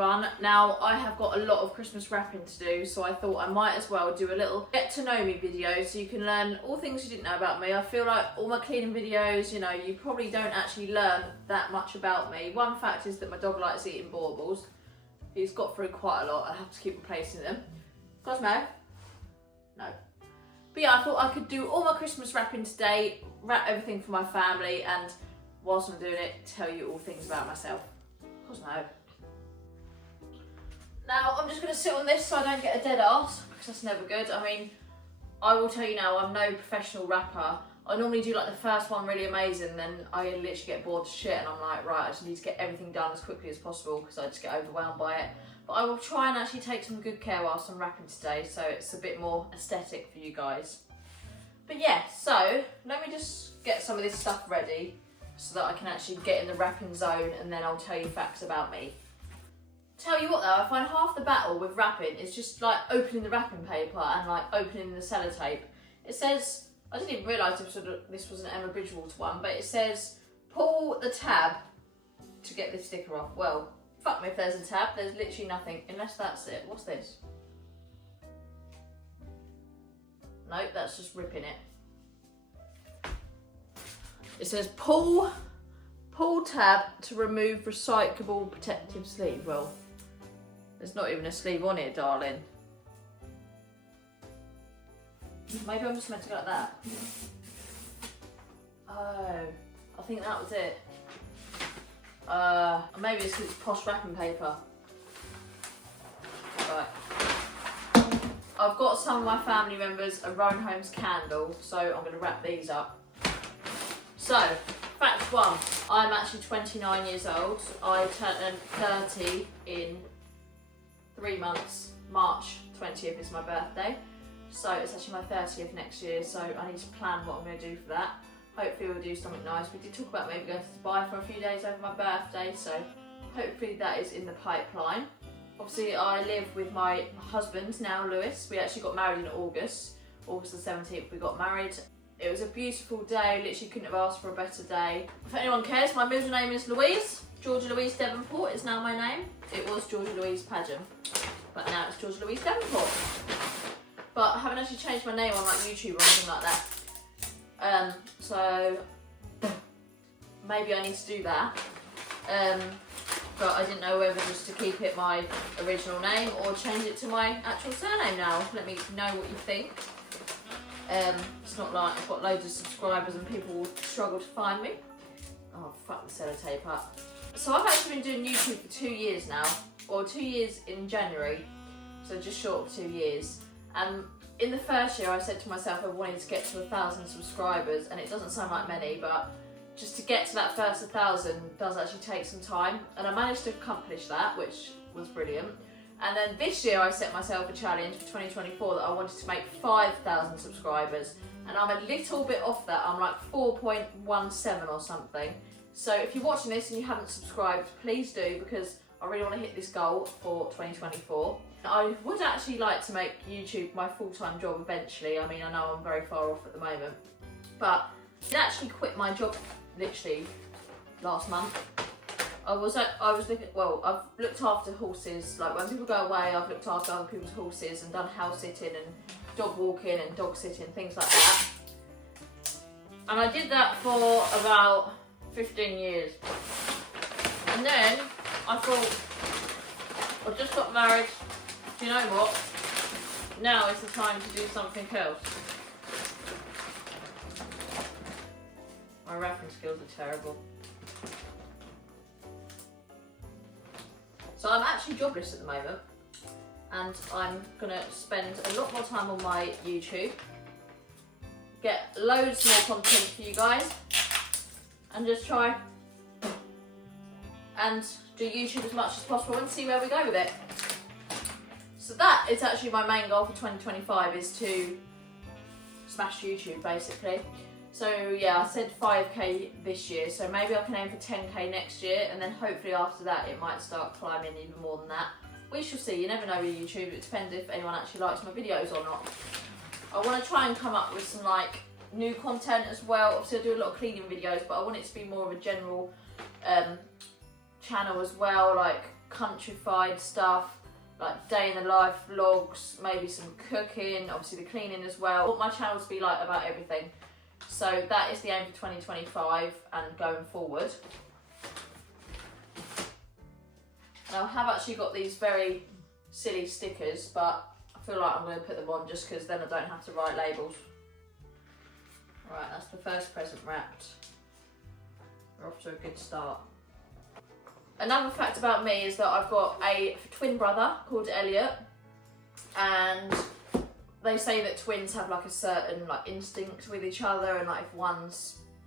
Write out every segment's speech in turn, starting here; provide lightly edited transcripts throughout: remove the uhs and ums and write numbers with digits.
everyone. Now I have got a lot of Christmas wrapping to do, so I thought I might as well do a little get to know me video so you can learn all things you didn't know about me. I feel like all my cleaning videos, you know, you probably don't actually learn that much about me. One fact is that my dog likes eating baubles. He's got through quite a lot. I have to keep replacing them. Cosmo? No. But yeah, I thought I could do all my Christmas wrapping today, wrap everything for my family, and whilst I'm doing it, tell you all things about myself. Cosmo. Now, I'm just going to sit on this so I don't get a dead arse, because that's never good. I mean, I will tell you now, I'm no professional rapper. I normally do like the first one really amazing, then I literally get bored to shit and I'm like, right, I just need to get everything done as quickly as possible because I just get overwhelmed by it. But I will try and actually take some good care whilst I'm rapping today, so it's a bit more aesthetic for you guys. But yeah, so let me just get some of this stuff ready so that I can actually get in the rapping zone, and then I'll tell you facts about me. Tell you what though, I find half the battle with rapping is just like opening the wrapping paper and like opening the sellotape. It says, I didn't even realise this was an Emma Bridgewater one, but it says pull the tab to get this sticker off. Well, fuck me if there's a tab, there's literally nothing, unless that's it. What's this? Nope, that's just ripping it. It says pull tab to remove recyclable protective sleeve. Well, there's not even a sleeve on it, darling. Maybe I'm just meant to go like that. Oh, I think that was it. Maybe it's because it's posh wrapping paper. Right. I've got some of my family members a Rowan Holmes candle, so I'm going to wrap these up. So, fact one, I'm actually 29 years old. I turned 30 in 3 months. March 20th is my birthday. So it's actually my 30th next year, so I need to plan what I'm going to do for that. Hopefully we'll do something nice. We did talk about maybe going to Dubai for a few days over my birthday, so hopefully that is in the pipeline. Obviously I live with my husband now, Lewis. We actually got married in August the 17th we got married. It was a beautiful day, literally couldn't have asked for a better day. If anyone cares, my middle name is Louise. Georgia Louise Devonport is now my name. It was Georgia Louise Pageant, but now it's Georgia Louise Devonport. But I haven't actually changed my name on like YouTube or anything like that. So maybe I need to do that. But I didn't know whether just to keep it my original name or change it to my actual surname now. Let me know what you think. It's not like I've got loads of subscribers and people will struggle to find me. Oh, fuck the sellotape up. So I've actually been doing YouTube for 2 years now, or 2 years in January, so just short of 2 years. And in the first year I said to myself I wanted to get to 1,000 subscribers, and it doesn't sound like many, but just to get to that first 1,000 does actually take some time, and I managed to accomplish that, which was brilliant. And then this year I set myself a challenge for 2024 that I wanted to make 5,000 subscribers, and I'm a little bit off that. I'm like 4.17 or something. So if you're watching this and you haven't subscribed, please do, because I really want to hit this goal for 2024. I would actually like to make YouTube my full-time job eventually. I mean, I know I'm very far off at the moment, but I actually quit my job literally last month. I was looking, well, I've looked after horses. Like when people go away, I've looked after other people's horses and done house sitting and dog walking and dog sitting, things like that. And I did that for about 15 years. And then I thought, I just got married. Do you know what? Now is the time to do something else. My rapping skills are terrible. So I'm actually jobless at the moment, and I'm gonna spend a lot more time on my YouTube, get loads more content for you guys, and just try and do YouTube as much as possible and see where we go with it. So that is actually my main goal for 2025, is to smash YouTube basically. So yeah, I said 5k this year, so maybe I can aim for 10k next year, and then hopefully after that it might start climbing even more than that. We shall see, you never know with YouTube, it depends if anyone actually likes my videos or not. I want to try and come up with some like new content as well. Obviously I do a lot of cleaning videos, but I want it to be more of a general channel as well, like countrified stuff, like day in the life vlogs, maybe some cooking, obviously the cleaning as well. I want my channel to be like about everything. So that is the aim for 2025 and going forward. Now I have actually got these very silly stickers, but I feel like I'm going to put them on just because then I don't have to write labels. Right, that's the first present wrapped. We're off to a good start. Another fact about me is that I've got a twin brother called Elliot, and they say that twins have like a certain like instinct with each other, and like if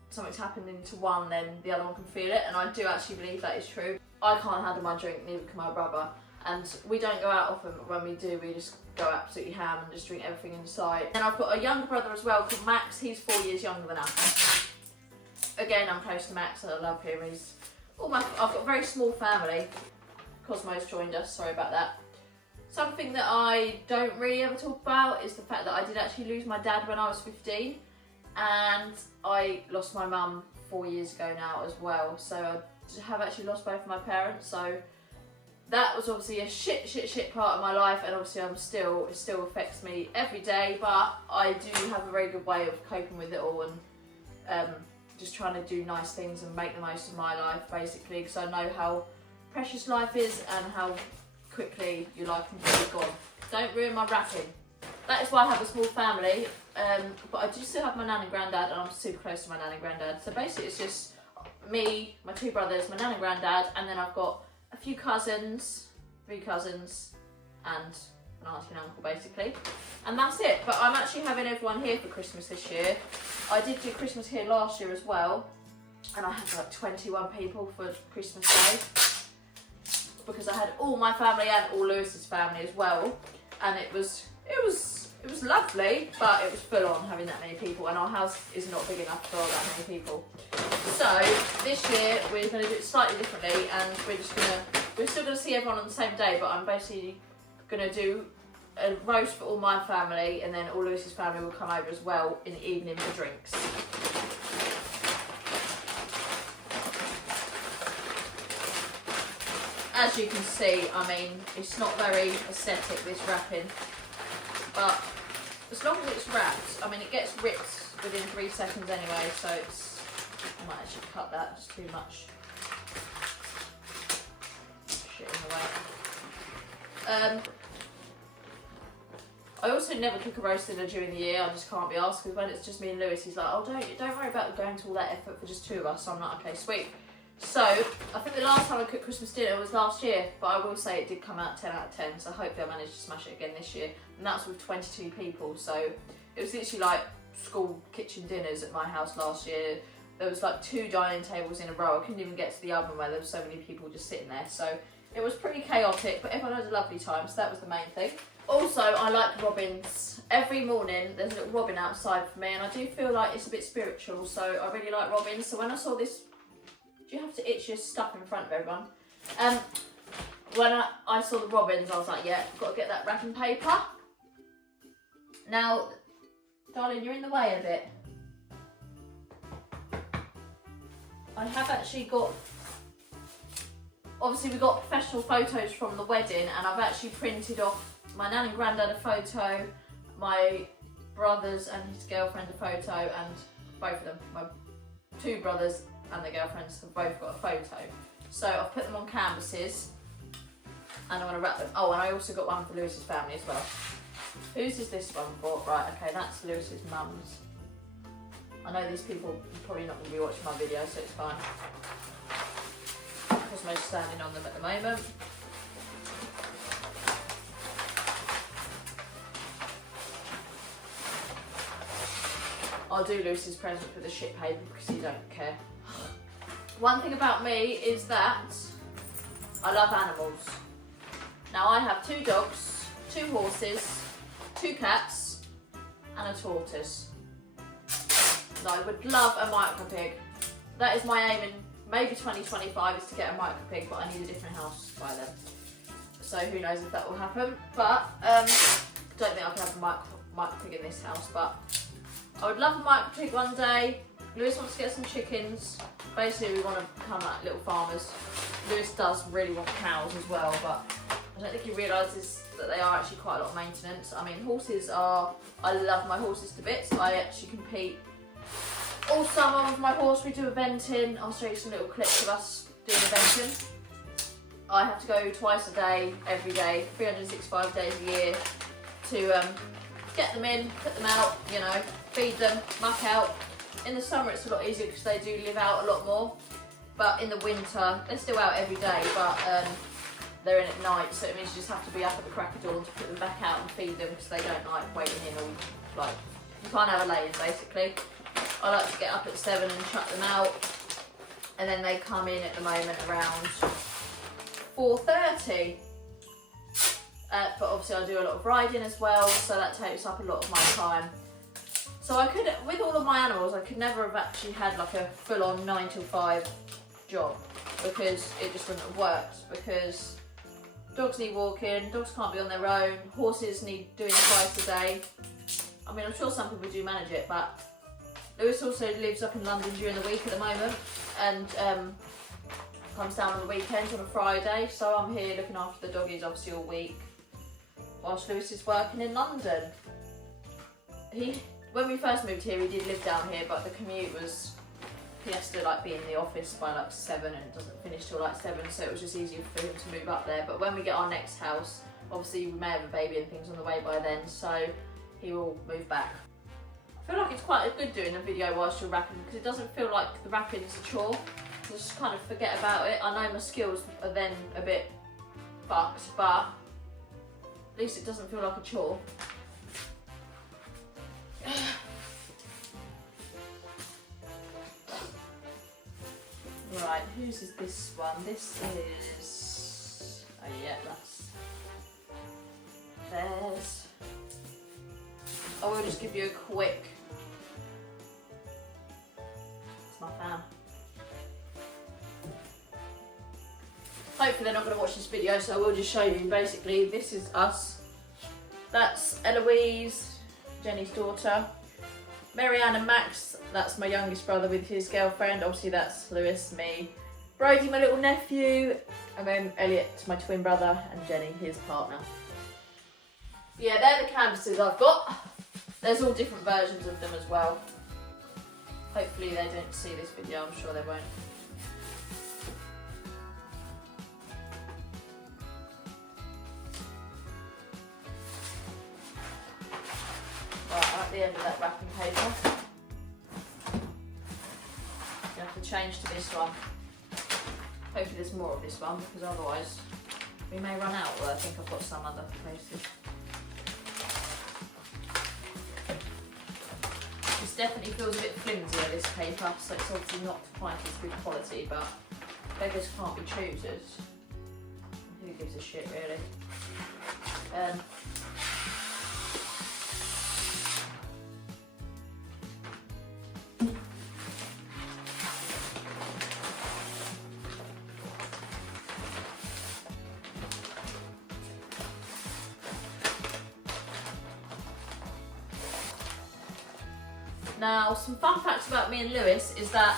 something's happening to one, then the other one can feel it, and I do actually believe that is true. I can't handle my drink, neither can my brother, and we don't go out often, but when we do, we just go absolutely ham and just drink everything in sight. And I've got a younger brother as well called Max. He's 4 years younger than us. Again, I'm close to Max and I love him. I've got a very small family. Cosmo's joined us, sorry about that. Something that I don't really ever talk about is the fact that I did actually lose my dad when I was 15, and I lost my mum 4 years ago now as well. So I have actually lost both of my parents. So that was obviously a shit part of my life, and obviously it still affects me every day, but I do have a very good way of coping with it all, and just trying to do nice things and make the most of my life, basically, because I know how precious life is and how quickly your life can be gone. Don't ruin my wrapping. That is why I have a small family, but I do still have my nan and granddad, and I'm super close to my nan and granddad. So basically it's just me, my two brothers, my nan and granddad, and then I've got a few cousins, 3 cousins, and an auntie and uncle, basically. And that's it. But I'm actually having everyone here for Christmas this year. I did do Christmas here last year as well, and I had like 21 people for Christmas Day, because I had all my family and all Lewis's family as well, and it was lovely, but it was full on having that many people, and our house is not big enough for that many people. So this year we're going to do it slightly differently, and we're still going to see everyone on the same day, but I'm basically going to do a roast for all my family, and then all Lewis's family will come over as well in the evening for drinks. As you can see, I mean, it's not very aesthetic, this wrapping, but as long as it's wrapped, I mean, it gets ripped within 3 seconds anyway, so I might actually cut that, it's too much shit in the way. I also never cook a roast dinner during the year. I just can't be asked, because when it's just me and Lewis, he's like, oh, don't worry about going to all that effort for just 2 of us. So I'm like, okay, sweet. So I think the last time I cooked Christmas dinner was last year, but I will say it did come out 10 out of 10. So hopefully I managed to smash it again this year, and that's with 22 people. So it was literally like school kitchen dinners at my house last year. There was like 2 dining tables in a row. I couldn't even get to the oven where there were so many people just sitting there. So it was pretty chaotic, but everyone had a lovely time. So that was the main thing. Also, I like robins. Every morning there's a little robin outside for me, and I do feel like it's a bit spiritual, so I really like robins. So when I saw this, do you have to itch your stuff in front of everyone? When I saw the robins, I was like, yeah, got to get that wrapping paper. Now, darling, you're in the way a bit. I have actually got, obviously we got professional photos from the wedding, and I've actually printed off my nan and granddad a photo, my brothers and his girlfriend a photo, and both of them, my 2 brothers and their girlfriends, have both got a photo. So I've put them on canvases, and I'm going to wrap them. Oh, and I also got one for Lewis's family as well. Whose is this one for? Right, okay, that's Lewis's mum's. I know these people are probably not going to be watching my video, so it's fine. Cosmo's standing on them at the moment. I'll do Lewis's present with the shit paper because he don't care. One thing about me is that I love animals. Now I have 2 dogs, 2 horses, 2 cats, and a tortoise. And I would love a micro pig. That is my aim in maybe 2025, is to get a micro pig, but I need a different house by then. So who knows if that will happen. But don't think I can have a micro pig in this house, but I would love a micro pig one day. Lewis wants to get some chickens. Basically, we want to become like little farmers. Lewis does really want cows as well, but I don't think he realises that they are actually quite a lot of maintenance. I mean, horses are, I love my horses to bits. I actually compete all summer with my horse. We do eventing. I'll show you some little clips of us doing eventing. I have to go twice a day, every day, 365 days a year to get them in, put them out, you know, feed them, muck out. In the summer it's a lot easier because they do live out a lot more, but in the winter they're still out every day, but they're in at night, so it means you just have to be up at the crack of dawn to put them back out and feed them because they don't like waiting in, or like, you can't have a lay-in basically. I like to get up at 7 and chuck them out, and then they come in at the moment around 4:30. But obviously I do a lot of riding as well, so that takes up a lot of my time. So I could, with all of my animals, I could never have actually had like a full-on 9 till 5 job, because it just wouldn't have worked, because dogs need walking, dogs can't be on their own, horses need doing twice a day. I mean, I'm sure some people do manage it, but Lewis also lives up in London during the week at the moment, and comes down on the weekends on a Friday, so I'm here looking after the doggies obviously all week, whilst Lewis is working in London. When we first moved here, he did live down here, but the commute was, he has to like be in the office by like 7 and it doesn't finish till like 7, so it was just easier for him to move up there. But when we get our next house, obviously we may have a baby and things on the way by then, so he will move back. I feel like it's quite good doing a video whilst you're wrapping, because it doesn't feel like the wrapping is a chore. I just kind of forget about it. I know my skills are then a bit fucked, but at least it doesn't feel like a chore. Right, whose is this one? This is, oh yeah, that's theirs. I will just give you a quick, it's my fam. Hopefully they're not going to watch this video, so I will just show you. Basically, this is us. That's Eloise, Jenny's daughter. Marianne and Max, that's my youngest brother with his girlfriend. Obviously that's Lewis, me. Brody, my little nephew. And then Elliot, my twin brother. And Jenny, his partner. Yeah, they're the canvases I've got. There's all different versions of them as well. Hopefully they don't see this video, I'm sure they won't. Right, I'm at the end of that wrapping paper. You have to change to this one. Hopefully there's more of this one, because otherwise we may run out. Well, I think I've got some other places. This definitely feels a bit flimsier, this paper, so it's obviously not quite as good quality, but beggars can't be choosers. Who gives a shit, really? Now, some fun facts about me and Lewis is that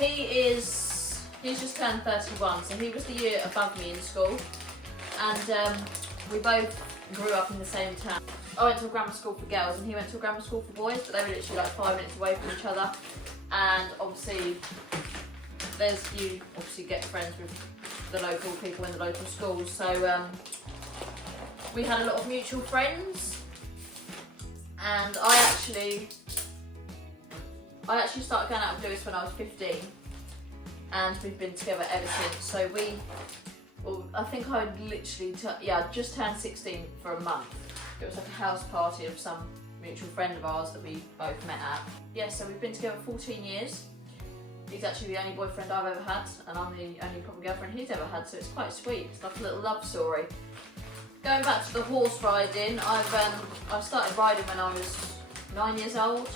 he's just turned 31, so he was the year above me in school, and we both grew up in the same town. I went to a grammar school for girls and he went to a grammar school for boys, but they were literally like 5 minutes away from each other, and obviously you obviously get friends with the local people in the local schools, so we had a lot of mutual friends. And I actually started going out with Lewis when I was 15, and we've been together ever since. So I think I literally, just turned 16 for a month. It was like a house party of some mutual friend of ours that we both met at. Yeah, so we've been together 14 years. He's actually the only boyfriend I've ever had, and I'm the only probably girlfriend he's ever had, so it's quite sweet. It's like a little love story. Going back to the horse riding, I started riding when I was 9 years old.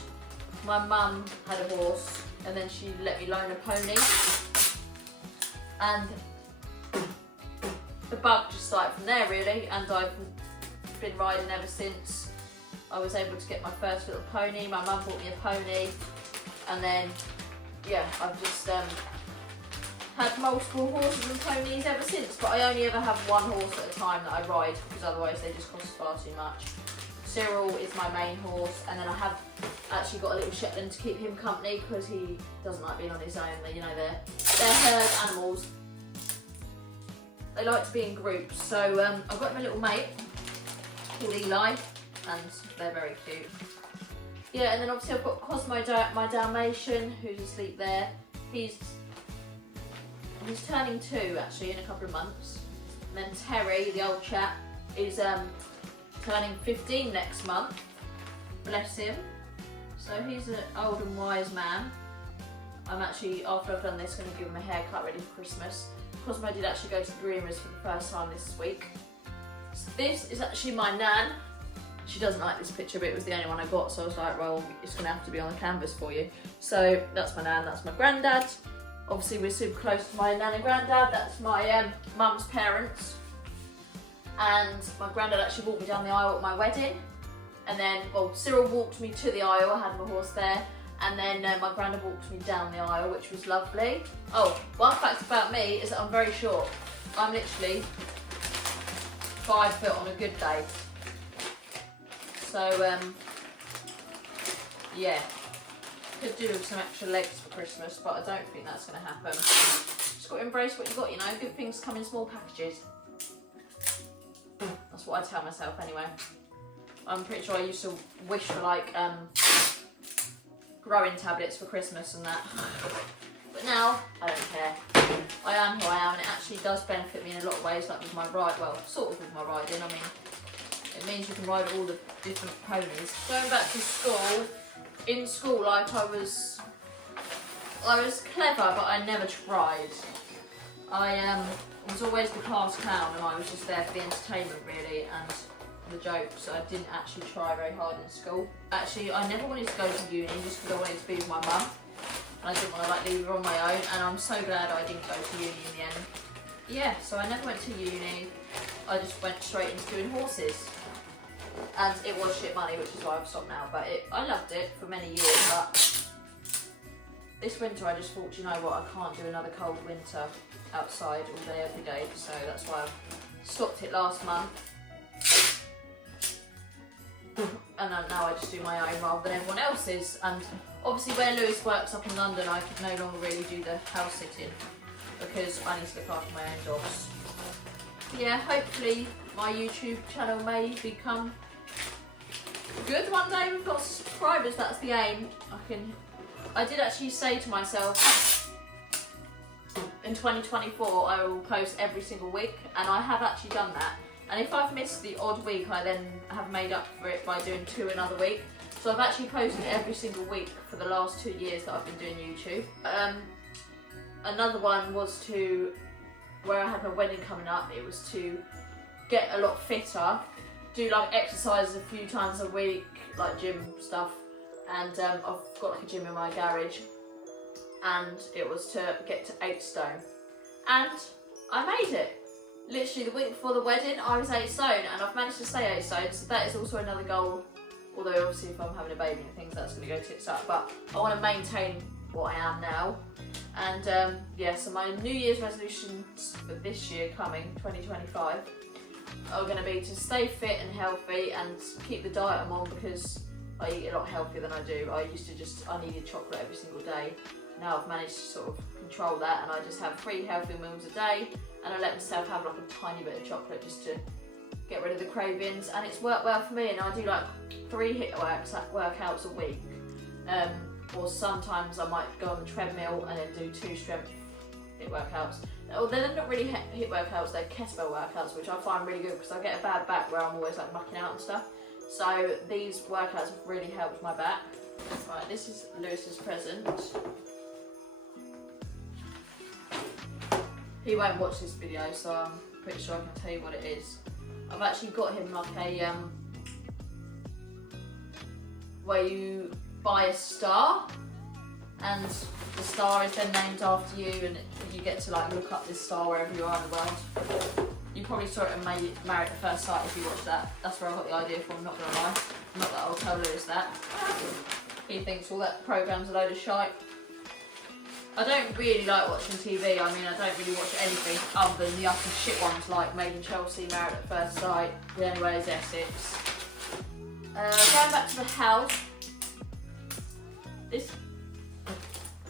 My mum had a horse, and then she let me loan a pony. And the bug just started from there, really, and I've been riding ever since. I was able to get my first little pony. My mum bought me a pony, and then, yeah, I've just had multiple horses and ponies ever since, but I only ever have one horse at a time that I ride because otherwise they just cost far too much. Cyril is my main horse, and then I have actually got a little Shetland to keep him company because he doesn't like being on his own. You know, they're herd animals. They like to be in groups, so I've got him a little mate called Eli, and they're very cute. Yeah, and then obviously I've got Cosmo, my Dalmatian, who's asleep there. He's turning 2 actually in a couple of months. And then Terry, the old chap, is turning 15 next month. Bless him. So he's an old and wise man. I'm actually, after I've done this, going to give him a haircut ready for Christmas. Cosmo did actually go to the groomers for the first time this week. So this is actually my nan. She doesn't like this picture, but it was the only one I got, so I was like, well, it's going to have to be on the canvas for you. So that's my nan, that's my granddad. Obviously we're super close to my nan and granddad. That's my mum's parents. And my granddad actually walked me down the aisle at my wedding. And then, well, Cyril walked me to the aisle, I had my horse there. And then my granddad walked me down the aisle, which was lovely. Oh, one fact about me is that I'm very short. I'm literally 5 foot on a good day. So, yeah. Could do with some extra legs for Christmas, but I don't think that's going to happen. Just got to embrace what you got, you know. Good things come in small packages. That's what I tell myself anyway. I'm pretty sure I used to wish for like growing tablets for Christmas and that. But now, I don't care. I am who I am, and it actually does benefit me in a lot of ways, like with my ride, well, sort of with my riding. I mean, it means you can ride all the different ponies. Going back to school, in school life I was clever, but I never tried. I was always the class clown, and I was just there for the entertainment really and the jokes. I didn't actually try very hard in school. Actually, I never wanted to go to uni just because I wanted to be with my mum, and I didn't want to like leave her on my own. And I'm so glad I didn't go to uni in the end. Yeah, so I never went to uni. I just went straight into doing horses. And it was shit money, which is why I've stopped now, but I loved it for many years. But this winter I just thought, you know what, I can't do another cold winter outside all day every day, so that's why I stopped it last month. And now I just do my own rather than everyone else's. And obviously where Lewis works up in London, I could no longer really do the house sitting because I need to look after my own dogs. Yeah, hopefully my YouTube channel may become good one day. We've got subscribers, that's the aim. I did actually say to myself in 2024 I will post every single week, and I have actually done that. And if I've missed the odd week, I then have made up for it by doing 2 another week. So I've actually posted every single week for the last 2 years that I've been doing YouTube. Another one was to, where I had my wedding coming up, it was to get a lot fitter, do like exercises a few times a week, like gym stuff. And I've got like a gym in my garage, and it was to get to 8 stone. And I made it. Literally the week before the wedding I was 8 stone, and I've managed to stay 8 stone, so that is also another goal. Although obviously if I'm having a baby and things, that's going to go tits up, but I want to maintain what I am now. And yeah, so my New Year's resolutions for this year coming, 2025, are going to be to stay fit and healthy and keep the diet I'm on, because I eat a lot healthier than I do. I used to I needed chocolate every single day. Now I've managed to sort of control that, and I just have 3 healthy meals a day, and I let myself have like a tiny bit of chocolate just to get rid of the cravings, and it's worked well for me. And I do like 3 HIIT workouts a week, or sometimes I might go on the treadmill and then do 2 strength HIIT workouts. Well, they're not really HIIT workouts, they're kettlebell workouts, which I find really good because I get a bad back where I'm always like mucking out and stuff. So these workouts have really helped my back. Right, this is Lewis's present. He won't watch this video, so I'm pretty sure I can tell you what it is. I've actually got him like a where you buy a star, and the star is then named after you, and you get to like look up this star wherever you are in the world. You probably saw it in Married at First Sight if you watched that. That's where I got the idea from, not gonna lie. Not that I'll tell Lewis that. He thinks all that program's a load of shite. I don't really like watching TV. I mean, I don't really watch anything other than the utter shit ones like Made in Chelsea, Married at First Sight, The Only Way is Essex. Going back to the house.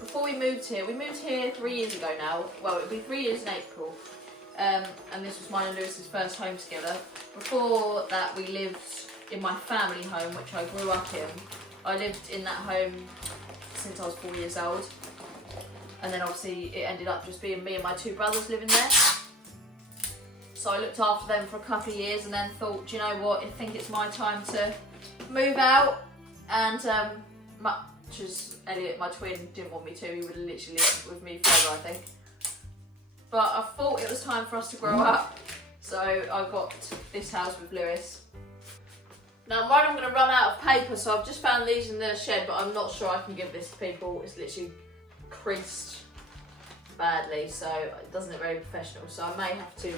Before we moved here 3 years ago now. Well, it'll be 3 years in April. And this was mine and Lewis's first home together. Before that, we lived in my family home, which I grew up in. I lived in that home since I was 4 years old. And then obviously it ended up just being me and my two brothers living there. So I looked after them for a couple of years and then thought, do you know what, I think it's my time to move out. And much as Elliot, my twin, didn't want me to, he would have literally lived with me forever, I think. But I thought it was time for us to grow up. So I got this house with Lewis. Now I'm worried I'm going to run out of paper, so I've just found these in the shed, but I'm not sure I can give this to people. It's literally creased badly, so it doesn't look very professional. So I may have to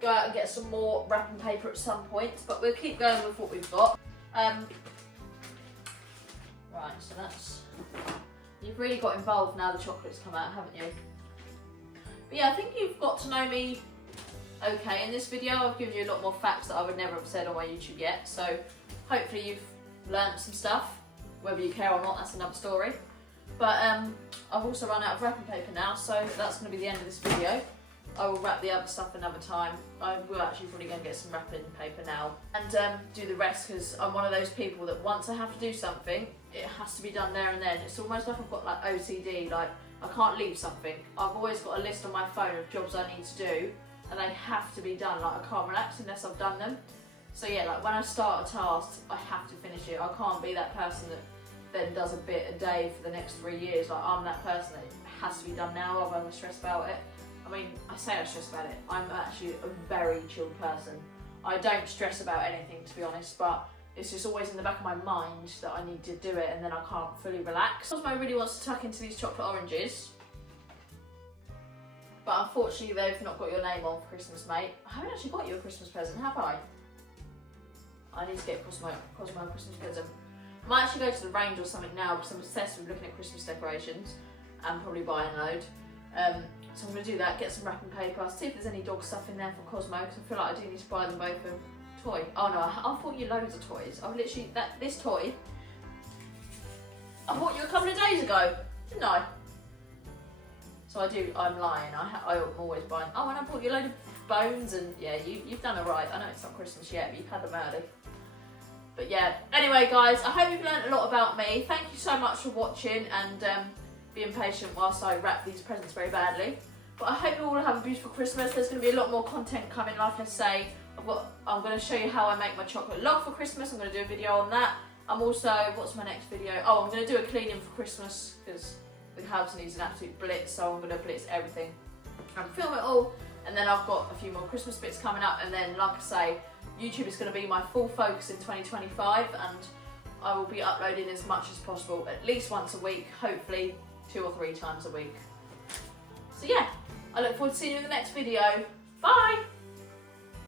go out and get some more wrapping paper at some point, but we'll keep going with what we've got. Right, so that's... You've really got involved now the chocolates come out, haven't you? But yeah, I think you've got to know me okay in this video. I've given you a lot more facts that I would never have said on my YouTube yet, so hopefully you've learnt some stuff. Whether you care or not, that's another story. But I've also run out of wrapping paper now, so that's going to be the end of this video. I will wrap the other stuff another time. I will actually probably go and get some wrapping paper now and do the rest, because I'm one of those people that once I have to do something, it has to be done there and then. It's almost like I've got like OCD, like I can't leave something. I've always got a list on my phone of jobs I need to do, and they have to be done. Like I can't relax unless I've done them. So yeah, like when I start a task, I have to finish it. I can't be that person that then does a bit a day for the next 3 years. Like I'm that person that has to be done now, otherwise I'm gonna stress about it. I mean, I say I stress about it. I'm actually a very chilled person. I don't stress about anything, to be honest, but it's just always in the back of my mind that I need to do it, and then I can't fully relax. Cosmo really wants to tuck into these chocolate oranges, but unfortunately they've not got your name on for Christmas, mate. I haven't actually got you a Christmas present, have I? I need to get Cosmo a Christmas present. I might actually go to the range or something now, because I'm obsessed with looking at Christmas decorations and probably buying a load. So I'm going to do that, get some wrapping paper, see if there's any dog stuff in there for Cosmo, because I feel like I do need to buy them both a toy. Oh no, I bought you loads of toys. I've literally, this toy, I bought you a couple of days ago, didn't I? So I'm lying, I'm always buying. Oh, and I bought you a load of bones, and yeah, you've done alright. I know it's not Christmas yet, but you've had them early. But yeah, anyway guys, I hope you've learned a lot about me. Thank you so much for watching and being patient whilst I wrap these presents very badly. But I hope you all have a beautiful Christmas. There's going to be a lot more content coming, like I say. I'm going to show you how I make my chocolate log for Christmas. I'm going to do a video on that. I'm also, what's my next video? Oh, I'm going to do a cleaning for Christmas, because the house needs an absolute blitz, so I'm going to blitz everything and film it all. And then I've got a few more Christmas bits coming up, and then like I say, YouTube is going to be my full focus in 2025, and I will be uploading as much as possible, at least once a week, hopefully 2 or 3 times a week. So yeah, I look forward to seeing you in the next video. Bye!